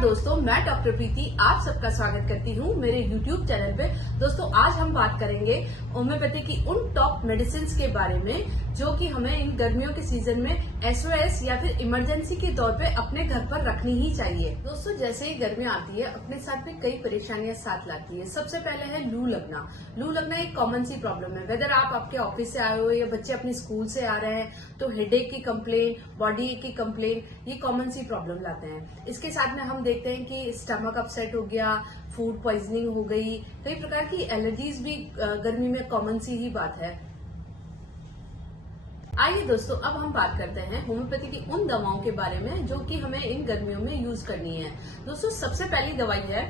दोस्तों, मैं डॉक्टर प्रीति आप सबका स्वागत करती हूँ मेरे YouTube चैनल पे। दोस्तों, आज हम बात करेंगे होम्योपैथी की उन टॉप मेडिसिन के बारे में जो कि हमें इन गर्मियों के सीजन में SOS या फिर इमरजेंसी के तौर पे अपने घर पर रखनी ही चाहिए। दोस्तों, जैसे ही गर्मी आती है अपने साथ में कई परेशानियां साथ लाती है। सबसे पहले है लू लगना। लू लगना एक कॉमन सी प्रॉब्लम है। वेदर आप आपके ऑफिस से आए हो या बच्चे अपने स्कूल से आ रहे हैं तो हेडेक की कंप्लेन, बॉडी एक की कंप्लेन, ये कॉमन सी प्रॉब्लम लाते हैं। इसके साथ में हम देखते हैं कि स्टमक अपसेट हो गया, फूड पॉइजनिंग हो गई, कई प्रकार की एलर्जीज भी गर्मी में कॉमन सी ही बात है। आइए दोस्तों, अब हम बात करते हैं होम्योपैथी की उन दवाओं के बारे में जो कि हमें इन गर्मियों में यूज करनी है। दोस्तों, सबसे पहली दवाई है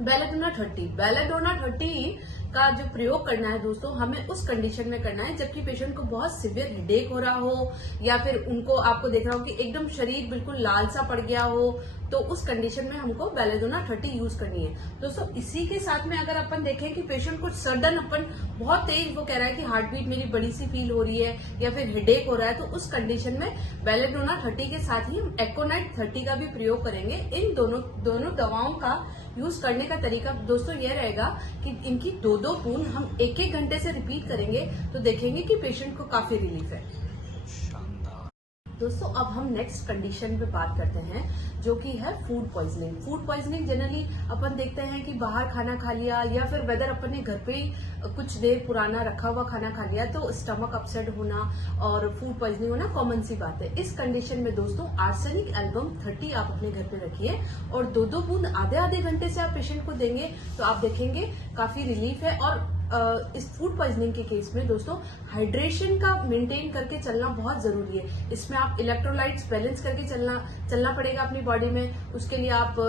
बेलाडोना 30। बेलाडोना 30 का जो प्रयोग करना है दोस्तों, हमें उस कंडीशन में करना है जबकि पेशेंट को बहुत सिवियर हेडेक हो रहा हो या फिर उनको आपको देख रहा हो कि एकदम शरीर बिल्कुल लाल सा पड़ गया हो, तो उस कंडीशन में हमको बेलाडोना 30 यूज करनी है। दोस्तों, इसी के साथ में अगर अपन देखें कि पेशेंट को सडन अपन बहुत तेज वो कह रहा है कि हार्ट बीट मेरी बड़ी सी फील हो रही है या फिर हेडेक हो रहा है, तो उस कंडीशन में बेलाडोना 30 के साथ ही हम एकोनाइट 30 का भी प्रयोग करेंगे। इन दोनों दवाओं का यूज करने का तरीका दोस्तों ये रहेगा कि इनकी दो बूंद हम एक घंटे से रिपीट करेंगे तो देखेंगे कि पेशेंट को काफी रिलीफ है। दोस्तों, अब हम नेक्स्ट कंडीशन पे बात करते हैं जो कि है food poisoning. Food poisoning generally अपन देखते हैं कि बाहर खाना खा लिया या फिर वेदर अपन ने घर पे ही कुछ देर पुराना रखा हुआ खाना खा लिया तो स्टमक अपसेट होना और फूड पॉइजनिंग होना कॉमन सी बात है। इस कंडीशन में दोस्तों आर्सेनिक एल्बम 30 आप अपने घर पे रखिए और दो बूंद आधे घंटे से आप पेशेंट को देंगे तो आप देखेंगे काफी रिलीफ है। और इस फूड पॉइजनिंग के केस में दोस्तों हाइड्रेशन का मेंटेन करके चलना बहुत जरूरी है। इसमें आप इलेक्ट्रोलाइट्स बैलेंस करके चलना पड़ेगा अपनी बॉडी में। उसके लिए आप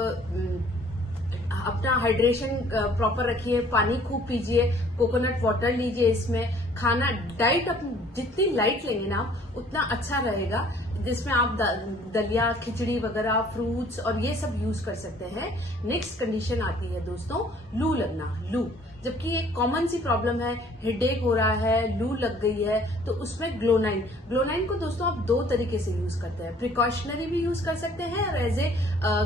अपना हाइड्रेशन प्रॉपर रखिए, पानी खूब पीजिए, कोकोनट वाटर लीजिए। इसमें खाना डाइट जितनी लाइट लेंगे ना उतना अच्छा रहेगा, जिसमें आप दलिया, खिचड़ी वगैरह, फ्रूट्स और ये सब यूज कर सकते हैं। नेक्स्ट कंडीशन आती है दोस्तों लू लगना। लू जबकि एक कॉमन सी प्रॉब्लम है, हेडेक हो रहा है, लू लग गई है, तो उसमें ग्लोनाइन को दोस्तों आप दो तरीके से यूज करते हैं। प्रिकॉशनरी भी यूज कर सकते हैं और एज ए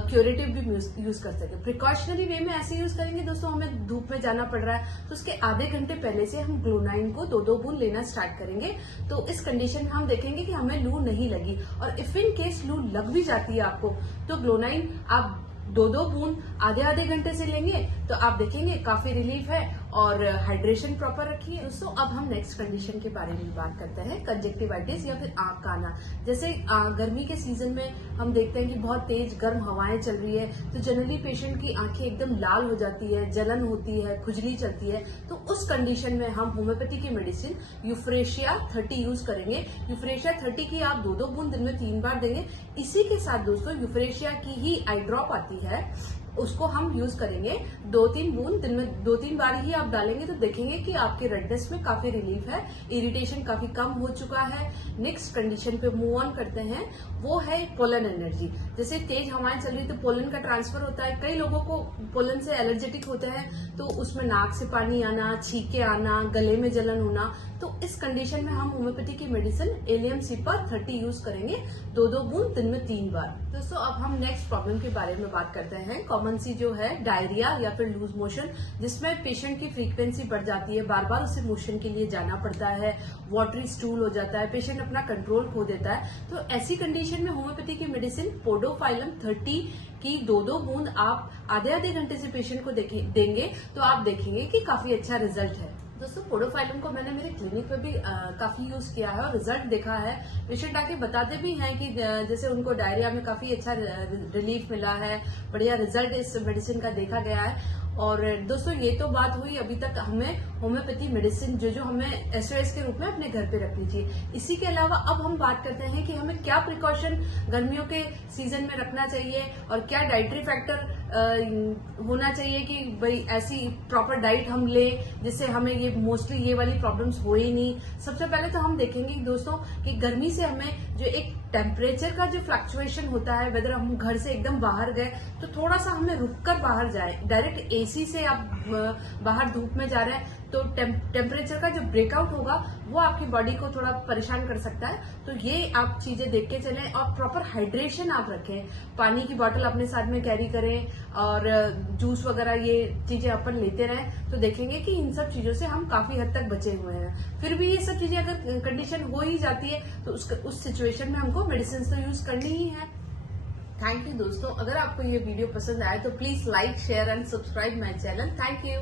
क्यूरेटिव भी यूज कर सकते हैं। प्रिकॉशनरी वे में ऐसे यूज करेंगे दोस्तों, हमें धूप में जाना पड़ रहा है तो उसके आधे घंटे पहले से हम ग्लोनाइन को दो बूंद लेना स्टार्ट करेंगे तो इस कंडीशन में हम देखेंगे कि हमें लू नहीं लगी। और इफ इन केस लू लग भी जाती है आपको तो ग्लोनाइन आप दो बूंद आधे घंटे से लेंगे तो आप देखेंगे काफी रिलीफ है और हाइड्रेशन प्रॉपर रखिए। दोस्तों, अब हम नेक्स्ट कंडीशन के बारे में बात करते हैं कंजक्टिवाइटिस या फिर आंख का आना। जैसे गर्मी के सीजन में हम देखते हैं कि बहुत तेज गर्म हवाएं चल रही है तो जनरली पेशेंट की आंखें एकदम लाल हो जाती है, जलन होती है, खुजली चलती है। तो उस कंडीशन में हम होम्योपैथी की मेडिसिन यूफ्रेशिया 30 यूज करेंगे। यूफ्रेशिया 30 की आप दो बूंद दिन में 3 बार देंगे। इसी के साथ दोस्तों यूफ्रेशिया की ही आई ड्रॉप आती है, उसको हम यूज करेंगे 2-3 बूंद दिन में 2-3 बार ही आप डालेंगे तो देखेंगे कि आपके रेडनेस में काफी रिलीफ है, इरिटेशन काफी कम हो चुका है। नेक्स्ट कंडीशन पे मूव ऑन करते हैं, वो है पोलन एनर्जी। जैसे तेज हवाएं चल रही तो पोलन का ट्रांसफर होता है। कई लोगों को पोलन से एलर्जेटिक होते हैं तो उसमें नाक से पानी आना, छींके आना, गले में जलन होना, तो इस कंडीशन में हम होम्योपैथी की मेडिसिन एलियम सिपर 30 यूज करेंगे 2 बूंद दिन में 3 बार। दोस्तों, अब हम नेक्स्ट प्रॉब्लम के बारे में बात करते हैं। कॉमन सी जो है डायरिया या फिर लूज मोशन, जिसमें पेशेंट की फ्रीक्वेंसी बढ़ जाती है, बार बार उसे मोशन के लिए जाना पड़ता है, वाटरी स्टूल हो जाता है, पेशेंट अपना कंट्रोल खो देता है। तो ऐसी कंडीशन में होम्योपैथी की मेडिसिन पोडोफाइलम 30 की दो बूंद आप आधे घंटे से पेशेंट को देंगे तो आप देखेंगे कि काफी अच्छा रिजल्ट है। दोस्तों, पोडोफाइलम को मैंने मेरे क्लिनिक पे भी काफी यूज किया है और रिजल्ट देखा है। पेशेंट आके बताते भी हैं कि जैसे उनको डायरिया में काफी अच्छा रिलीफ मिला है, बढ़िया रिजल्ट इस मेडिसिन का देखा गया है। और दोस्तों, ये तो बात हुई अभी तक हमें होम्योपैथी मेडिसिन जो हमें SOS के रूप में अपने घर पे रखनी चाहिए। इसी के अलावा अब हम बात करते हैं कि हमें क्या प्रिकॉशन गर्मियों के सीजन में रखना चाहिए और क्या डाइटरी फैक्टर होना चाहिए कि भाई ऐसी प्रॉपर डाइट हम लें जिससे हमें ये मोस्टली ये वाली प्रॉब्लम्स हो ही नहीं। सबसे पहले तो हम देखेंगे दोस्तों कि गर्मी से हमें जो एक टेम्परेचर का जो फ्लक्चुएशन होता है, वेदर हम घर से एकदम बाहर गए तो थोड़ा सा हमें रुककर बाहर जाए। डायरेक्ट AC से आप बाहर धूप में जा रहे हैं तो टेम्परेचर का जो ब्रेकआउट होगा वो आपकी बॉडी को थोड़ा परेशान कर सकता है। तो ये आप चीजें देख के चलें और प्रॉपर हाइड्रेशन आप रखें। पानी की बोतल अपने साथ में कैरी करें और जूस वगैरह ये चीजें अपन लेते रहें, तो देखेंगे कि इन सब चीजों से हम काफी हद तक बचे हुए हैं। फिर भी ये सब चीजें अगर कंडीशन हो ही जाती है तो उस सिचुएशन में हमको मेडिसिन तो यूज करनी ही है। थैंक यू दोस्तों, अगर आपको ये वीडियो पसंद आए तो please like share and subscribe my channel. Thank you.